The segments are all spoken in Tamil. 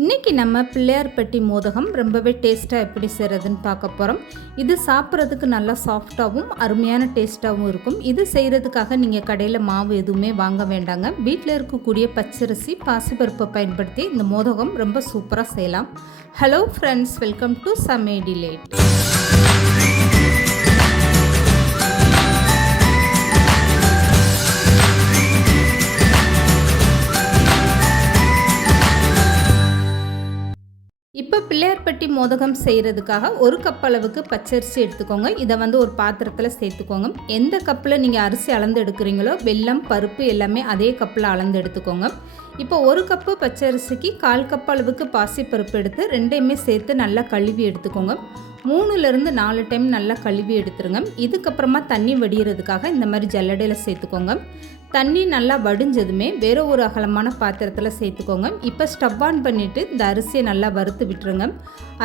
இன்றைக்கி நம்ம பிள்ளையார்பட்டி மோதகம் ரொம்பவே டேஸ்ட்டாக எப்படி செய்கிறதுன்னு பார்க்க போகிறோம். இது சாப்பிட்றதுக்கு நல்லா சாஃப்டாகவும் அருமையான டேஸ்ட்டாகவும் இருக்கும். இது செய்கிறதுக்காக நீங்கள் கடையில் மாவு எதுவுமே வாங்க வேண்டாங்க. வீட்டில் இருக்கக்கூடிய பச்சரிசி பாசிப்பருப்பை பயன்படுத்தி இந்த மோதகம் ரொம்ப சூப்பராக செய்யலாம். ஹலோ ஃப்ரெண்ட்ஸ், வெல்கம் டு சமைடிலேட். இப்போ பிள்ளையார்பட்டி மோதகம் செய்கிறதுக்காக ஒரு கப் அளவுக்கு பச்சரிசி எடுத்துக்கோங்க. இதை ஒரு பாத்திரத்தில் சேர்த்துக்கோங்க. எந்த கப்பில் நீங்கள் அரிசி அளந்து எடுக்கிறீங்களோ வெல்லம் பருப்பு எல்லாமே அதே கப்பில் அளந்து எடுத்துக்கோங்க. இப்போ ஒரு கப்பு பச்சரிசிக்கு 1/4 கப் அளவுக்கு பாசிப்பருப்பு எடுத்து ரெண்டையுமே சேர்த்து நல்லா கழுவி எடுத்துக்கோங்க. 3லேருந்து 4 டைம் நல்லா கழுவி எடுத்துருங்க. இதுக்கப்புறமா தண்ணி வடிகிறதுக்காக இந்த மாதிரி ஜல்லடையில் சேர்த்துக்கோங்க. தண்ணி நல்லா வடிஞ்சதுமே வேறு ஒரு அகலமான பாத்திரத்தில் சேர்த்துக்கோங்க. இப்போ ஸ்டவ் ஆன் பண்ணிவிட்டு இந்த அரிசியை நல்லா வறுத்து விட்டுருங்க.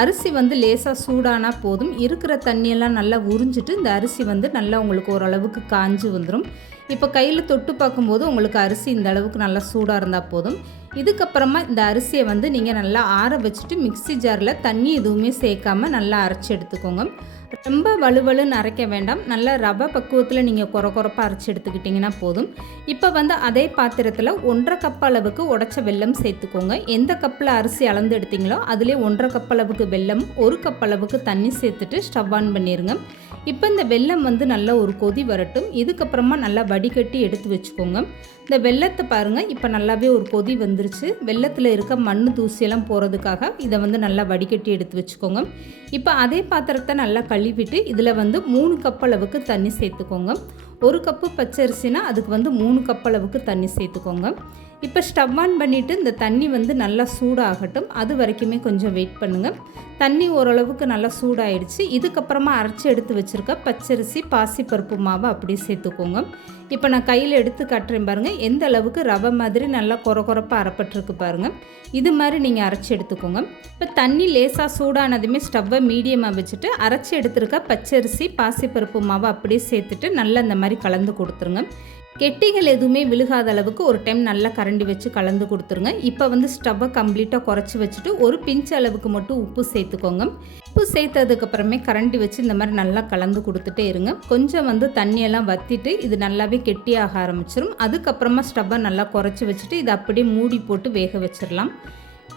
அரிசி லேசாக சூடானா போதும். இருக்கிற தண்ணியெல்லாம் நல்லா உறிஞ்சிட்டு இந்த அரிசி நல்லா உங்களுக்கு ஓரளவுக்கு காஞ்சி வந்துடும். இப்போ கையில் தொட்டு பார்க்கும்போது உங்களுக்கு அரிசி இந்த அளவுக்கு நல்லா சூடாக இருந்தால் போதும். இதுக்கப்புறமா இந்த அரிசியை நீங்கள் நல்லா ஆற வச்சுட்டு மிக்ஸி ஜாரில் தண்ணி எதுவுமே சேர்க்காமல் நல்லா அரைச்சி எடுத்துக்கோங்க. ரொம்ப வலுவலுன்னு அரைக்க வேண்டாம். நல்லா ரவை பக்குவத்தில் நீங்கள் குறப்பாக அரைச்சி எடுத்துக்கிட்டிங்கன்னா போதும். இப்போ அதே பாத்திரத்தில் 1/2 கப் அளவுக்கு உடைச்ச வெல்லம் சேர்த்துக்கோங்க. எந்த கப்பில் அரிசி அளந்து எடுத்தீங்களோ அதிலே 1/2 கப் அளவுக்கு வெல்லம் 1 கப் அளவுக்கு தண்ணி சேர்த்துட்டு ஸ்டவ் ஆன் பண்ணிடுங்க. இப்போ இந்த வெல்லம் நல்லா ஒரு கொதி வரட்டும். இதுக்கப்புறமா நல்லா வடிகட்டி எடுத்து வச்சுக்கோங்க. இந்த வெல்லத்தை பாருங்கள், இப்போ நல்லாவே ஒரு கொதி வந்துருச்சு. வெல்லத்தில் இருக்க மண் தூசியெல்லாம் போகிறதுக்காக இதை நல்லா வடிகட்டி எடுத்து வச்சுக்கோங்க. இப்போ அதே பாத்திரத்தை நல்லா கழுவிட்டு இதில் 3 கப் அளவுக்கு தண்ணி சேர்த்துக்கோங்க. 1 கப்பு பச்சரிசினா அதுக்கு 3 கப் அளவுக்கு தண்ணி சேர்த்துக்கோங்க. இப்போ ஸ்டவ் ஆன் பண்ணிவிட்டு இந்த தண்ணி நல்லா சூடாகட்டும். அது வரைக்குமே கொஞ்சம் வெயிட் பண்ணுங்கள். தண்ணி ஓரளவுக்கு நல்லா சூடாயிடுச்சு. இதுக்கப்புறமா அரைச்சி எடுத்து வச்சுருக்க பச்சரிசி பாசிப்பருப்பு மாவை அப்படியே சேர்த்துக்கோங்க. இப்போ நான் கையில் எடுத்து காட்டுறேன் பாருங்கள். எந்த அளவுக்கு ரவை மாதிரி நல்லா குறப்பாக அரைப்பட்டிருக்கு பாருங்கள். இது மாதிரி நீங்கள் அரைச்சி எடுத்துக்கோங்க. இப்போ தண்ணி லேசாக சூடானதுமே ஸ்டவ்வை மீடியமாக வச்சுட்டு அரைச்சி எடுத்துருக்க பச்சரிசி பாசிப்பருப்பு மாவை அப்படியே சேர்த்துட்டு நல்லா இந்த மாதிரி கலந்து கொடுத்துருங்க. கெட்டிகள் எதுவுமே விழுகாத அளவுக்கு ஒரு டைம் நல்லா கரண்டி வச்சு கலந்து கொடுத்துருங்க. இப்போ ஸ்டவ்வை கம்ப்ளீட்டாக குறைச்சி வச்சுட்டு ஒரு பிஞ்ச் அளவுக்கு மட்டும் உப்பு சேர்த்துக்கோங்க. உப்பு சேர்த்ததுக்கப்புறமே கரண்டி வச்சு இந்த மாதிரி நல்லா கலந்து கொடுத்துட்டே இருங்க. கொஞ்சம் தண்ணியெல்லாம் வற்றிட்டு இது நல்லாவே கெட்டியாக ஆரம்பிச்சிடும். அதுக்கப்புறமா ஸ்டவ்வை நல்லா குறைச்சி வச்சுட்டு இதை அப்படியே மூடி போட்டு வேக வச்சிடலாம்.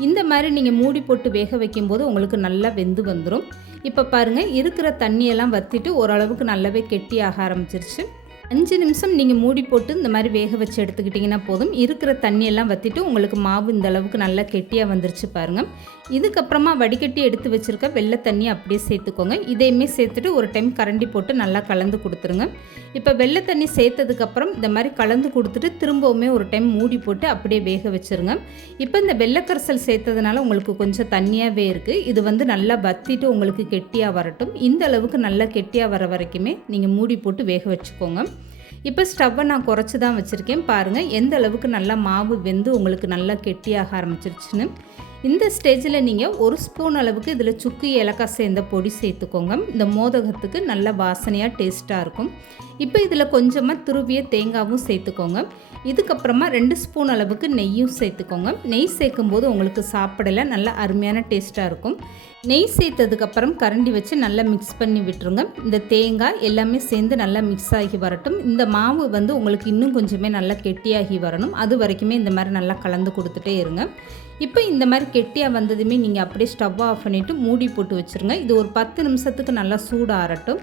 இந்த மாதிரி நீங்கள் மூடி போட்டு வேக வைக்கும்போது உங்களுக்கு நல்லா வெந்து வந்துடும். இப்போ பாருங்கள், இருக்கிற தண்ணியெல்லாம் வற்றிட்டு ஓரளவுக்கு நல்லாவே கெட்டியாக ஆரம்பிச்சிருச்சு. 5 நிமிஷம் நீங்கள் மூடி போட்டு இந்த மாதிரி வேக வச்சு எடுத்துக்கிட்டிங்கன்னா போதும். இருக்கிற தண்ணியெல்லாம் வற்றிட்டு உங்களுக்கு மாவு இந்த அளவுக்கு நல்லா கெட்டியாக வந்துருச்சு பாருங்கள். இதுக்கப்புறமா வடிகட்டி எடுத்து வச்சுருக்க வெள்ளை தண்ணி அப்படியே சேர்த்துக்கோங்க. இதையுமே சேர்த்துட்டு ஒரு டைம் கரண்டி போட்டு நல்லா கலந்து கொடுத்துருங்க. இப்போ வெள்ளை தண்ணி சேர்த்ததுக்கப்புறம் இந்த மாதிரி கலந்து கொடுத்துட்டு திரும்பவுமே ஒரு டைம் மூடி போட்டு அப்படியே வேக வச்சுருங்க. இப்போ இந்த வெள்ளைக்கரசல் சேர்த்ததுனால உங்களுக்கு கொஞ்சம் தண்ணியாகவே இருக்குது. இது நல்லா வற்றிட்டு உங்களுக்கு கெட்டியாக வரட்டும். இந்த அளவுக்கு நல்லா கெட்டியாக வர வரைக்குமே நீங்கள் மூடி போட்டு வேக வச்சுக்கோங்க. இப்போ ஸ்டவ்வை நான் குறைச்சி தான் வச்சுருக்கேன். பாருங்கள் எந்த அளவுக்கு நல்லா மாவு வெந்து உங்களுக்கு நல்லா கெட்டியாக ஆரம்பிச்சிருச்சுன்னு. இந்த ஸ்டேஜில் நீங்கள் 1 ஸ்பூன் அளவுக்கு இதில் சுக்கு ஏலக்காய் சேர்ந்த பொடி சேர்த்துக்கோங்க. இந்த மோதகத்துக்கு நல்ல வாசனையாக டேஸ்ட்டாக இருக்கும். இப்போ இதில் கொஞ்சமாக துருவிய தேங்காயும் சேர்த்துக்கோங்க. இதுக்கப்புறமா 2 ஸ்பூன் அளவுக்கு நெய்யும் சேர்த்துக்கோங்க. நெய் சேர்க்கும்போது உங்களுக்கு சாப்பிடல நல்லா அருமையான டேஸ்ட்டாக இருக்கும். நெய் சேர்த்ததுக்கப்புறம் கரண்டி வச்சு நல்லா மிக்ஸ் பண்ணி விட்டுருங்க. இந்த தேங்காய் எல்லாமே சேர்ந்து நல்லா மிக்ஸ் ஆகி வரட்டும். இந்த மாவு உங்களுக்கு இன்னும் கொஞ்சமே நல்லா கெட்டியாகி வரணும். அது வரைக்குமே இந்த மாதிரி நல்லா கலந்து கொடுத்துட்டே இருங்க. இப்போ இந்த மாதிரி கெட்டியாக வந்ததுமே நீங்கள் அப்படியே ஸ்டவ் ஆஃப் பண்ணிவிட்டு மூடி போட்டு வச்சுருங்க. இது ஒரு 10 நிமிஷத்துக்கு நல்லா சூடு ஆறட்டும்.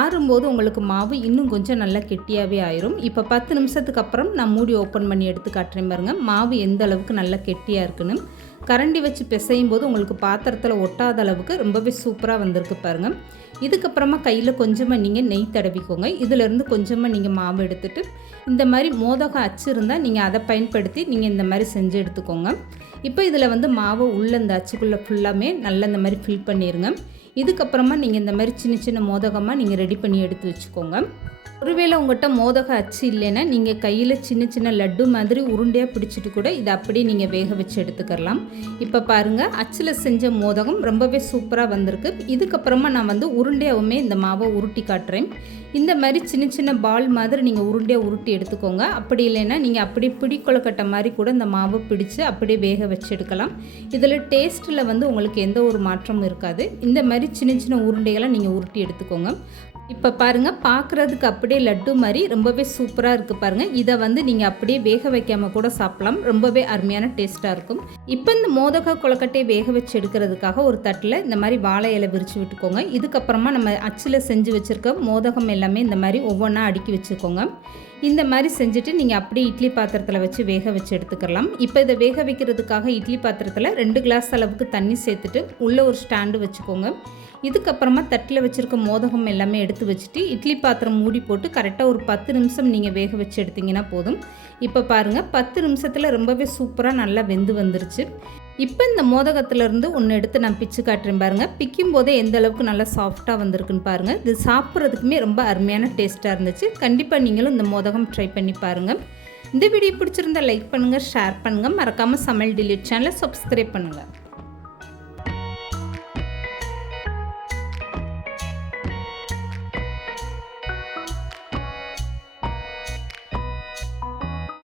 ஆறும்போது உங்களுக்கு மாவு இன்னும் கொஞ்சம் நல்லா கெட்டியாகவே ஆயிரும். இப்போ 10 நிமிஷத்துக்கு அப்புறம் நான் மூடி ஓப்பன் பண்ணி எடுத்து காட்டுறேன் பாருங்கள். மாவு எந்த அளவுக்கு நல்லா கெட்டியாக இருக்குன்னு. கரண்டி வச்சு பிசையும் போது உங்களுக்கு பாத்திரத்தில் ஒட்டாத அளவுக்கு ரொம்பவே சூப்பராக வந்திருக்கு பாருங்கள். இதுக்கப்புறமா கையில் கொஞ்சமாக நீங்கள் நெய் தடவிக்கோங்க. இதிலேருந்து கொஞ்சமாக நீங்கள் மாவு எடுத்துகிட்டு இந்த மாதிரி மோதகம் அச்சு இருந்தால் நீங்கள் அதை பயன்படுத்தி நீங்கள் இந்த மாதிரி செஞ்சு எடுத்துக்கோங்க. இப்போ இதில் மாவை உள்ளே இந்த அச்சுக்குள்ளே ஃபுல்லாமே நல்லா இந்த மாதிரி ஃபில் பண்ணிடுங்க. இதுக்கப்புறமா நீங்கள் இந்த மாதிரி சின்ன சின்ன மோதகமாக நீங்கள் ரெடி பண்ணி எடுத்து வச்சுக்கோங்க. ஒருவேளை உங்கள்கிட்ட மோதக அச்சு இல்லைன்னா நீங்கள் கையில் சின்ன சின்ன லட்டு மாதிரி உருண்டையாக பிடிச்சிட்டு கூட இதை அப்படியே நீங்கள் வேக வச்சு எடுத்துக்கலாம். இப்போ பாருங்கள், அச்சில் செஞ்ச மோதகம் ரொம்பவே சூப்பராக வந்திருக்கு. இதுக்கப்புறமா நான் வந்து உருண்டையாகவுமே இந்த மாவை உருட்டி காட்டுறேன். இந்த மாதிரி சின்ன சின்ன பால் மாதிரி நீங்கள் உருண்டையாக உருட்டி எடுத்துக்கோங்க. அப்படி இல்லைன்னா நீங்கள் அப்படியே பிடிக்கொலக்கட்டை மாதிரி கூட இந்த மாவை பிடிச்சி அப்படியே வேக வச்சு எடுக்கலாம். இதில் டேஸ்ட்டில் வந்து உங்களுக்கு எந்த ஒரு மாற்றமும் இருக்காது. இந்த மாதிரி சின்ன சின்ன உருண்டைகளை நீங்கள் உருட்டி எடுத்துக்கோங்க. இப்போ பாருங்கள், பார்க்குறதுக்கு அப்படியே லட்டு மாதிரி ரொம்பவே சூப்பராக இருக்குது பாருங்கள். இதை வந்து நீங்கள் அப்படியே வேக வைக்காமல் கூட சாப்பிடலாம். ரொம்பவே அருமையான டேஸ்ட்டாக இருக்கும். இப்போ இந்த மோதக கொழுக்கட்டையை வேக வச்சு எடுக்கிறதுக்காக ஒரு தட்டில் இந்த மாதிரி வாழை இலை விரித்து விட்டுக்கோங்க. இதுக்கப்புறமா நம்ம அச்சில் செஞ்சு வச்சுருக்க மோதகம் எல்லாமே இந்த மாதிரி ஒவ்வொன்றா அடுக்கி வச்சுக்கோங்க. இந்த மாதிரி செஞ்சுட்டு நீங்கள் அப்படியே இட்லி பாத்திரத்தில் வச்சு வேக வச்சு எடுத்துக்கலாம். இப்போ இதை வேக வைக்கிறதுக்காக இட்லி பாத்திரத்தில் 2 கிளாஸ் அளவுக்கு தண்ணி சேர்த்துட்டு உள்ளே ஒரு ஸ்டாண்டு வச்சுக்கோங்க. இதுக்கப்புறமா தட்டில் வச்சுருக்க மோதகம் எல்லாமே எடுத்து வச்சுட்டு இட்லி பாத்திரம் மூடி போட்டு கரெக்டாக ஒரு 10 நிமிஷம் நீங்கள் வேக வச்சு எடுத்திங்கன்னா போதும். இப்போ பாருங்கள், 10 நிமிஷத்தில் ரொம்பவே சூப்பராக நல்லா வெந்து வந்துருச்சு. இப்போ இந்த மோதகத்துலேருந்து ஒன்று எடுத்து நான் பிச்சு காட்டுறேன் பாருங்கள். பிக்கும் போதே எந்த அளவுக்கு நல்லா சாஃப்டாக வந்திருக்குன்னு பாருங்கள். இது சாப்பிட்றதுக்குமே ரொம்ப அருமையான டேஸ்ட்டாக இருந்துச்சு. கண்டிப்பாக நீங்களும் இந்த மோதகம் ட்ரை பண்ணி பாருங்கள். இந்த வீடியோ பிடிச்சிருந்தால் லைக் பண்ணுங்கள், ஷேர் பண்ணுங்கள். மறக்காமல் சமையல் டிலீட் சேனலை சப்ஸ்கிரைப் பண்ணுங்கள்.